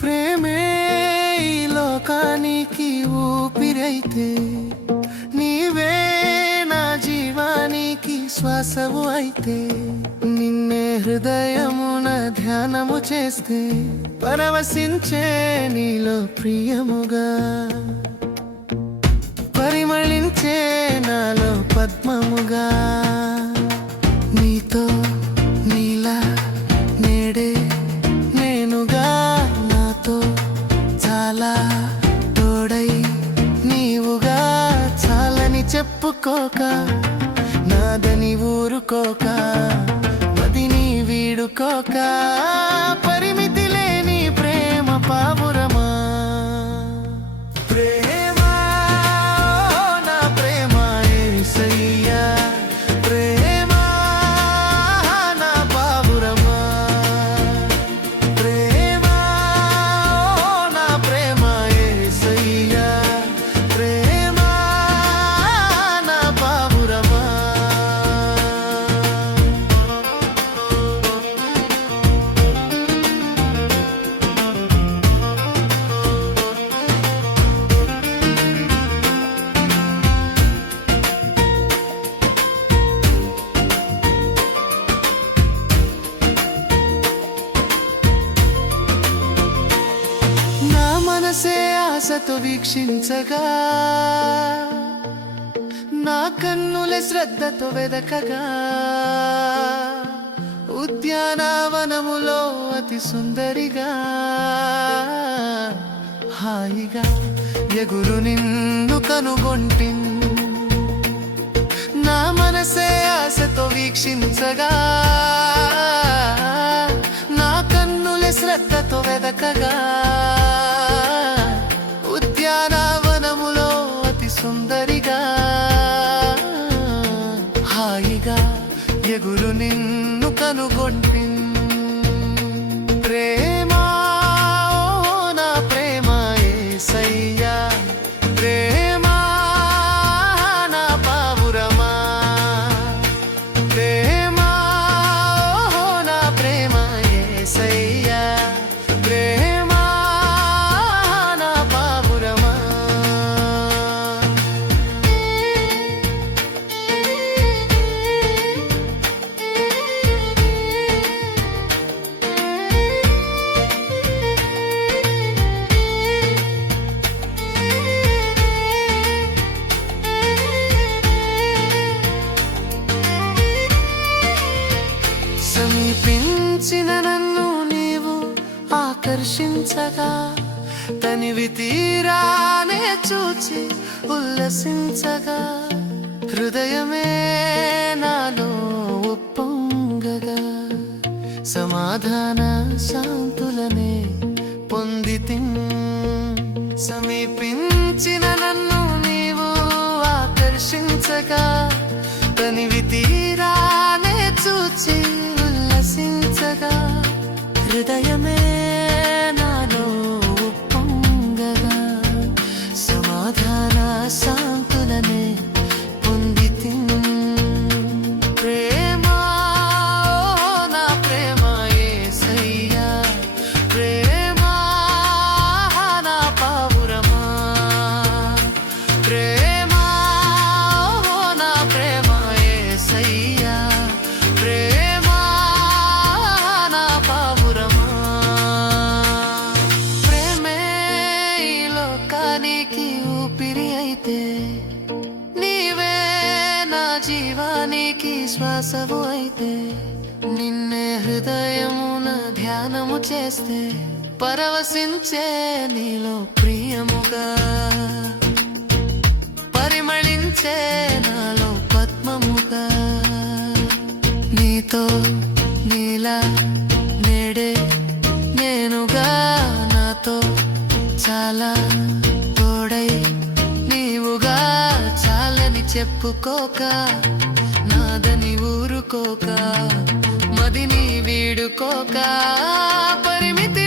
ప్రేమే ఈ లోకానికి ఊపిరైతే నీవే నా జీవానికి శ్వాసవు అయితే నిన్నే హృదయమున ధ్యానము చేస్తే పరవశించే నీలో ప్రియముగా పరిమళించే నాలో పద్మముగా నీతో నీలా నేడే నేనుగా నాతో చాలా తోడై నీవుగా చాలని చెప్పుకోక నాదని ఊరుకోక మదిని వీడుకోక పరిమితి లేని ప్రేమ పావురమా ప్రేమా నా ప్రేమ యేసయ్యా ప్రేమా నా పావురమా ప్రేమా నా ప్రేమ యేసయ్యా ప్రేమా నా పావురమా నా మనసే ఆశతో వీక్షించగా నా కన్నుల శ్రద్ధతో వెదకగా ఉద్యానవనములో అతి సుందరిగా హాయిగా ఎగురు నిన్ను కనుగొంటి నా మనసే ఆశతో వీక్షించగా నా కన్నుల శ్రద్ధతో వెదకగా ఉద్యానవనములో అతి సుందరిగా హాయిగా ఎగురు నిన్ను కనుగొంటి ప్రేమా నా ప్రేమ యేసయ్యా ప్రేమా నా పావురమా ప్రేమా నా ప్రేమ యేసయ్యా ప్రేమా నా పావురమా సమీపించిన నన్ను నీవు ఆకర్షించగా తనివి తీరానే చూచి ఉల్లసించగా హృదయమే నాలో ఉప్పొంగగా సమాధాన శాంతులనే పొందితి సమీపించిన నన్ను నీవు ఆకర్షించగా తనివి తీరానే చూచి ఉల్లసించగా హృదయమే నాలో ఉప్పొంగగా సమాధాన శాంతులనే పొందితి ప్రేమా నా ప్రేమ యేసయ్యా ప్రేమా నా పావురమా ప్రేమా నా ప్రేమ యేసయ్యా ప్రేమా నా పావురమా ప్రేమే ఈ లోకానికి ఊపిరి అయితే నీవే నా జీవానికి శ్వాసవు అయితే నిన్నే హృదయమున ధ్యానము చేస్తే పరవశించే నీలో ప్రియముగా పరిమళించే నాలో పద్మముగా నీతో నీలా నేడే నేనుగా నాతో చాలా తోడై నీవుగా చాలని చెప్పుకోక నాదని ఊరుకోక మదిని వీడుకోక పరిమితి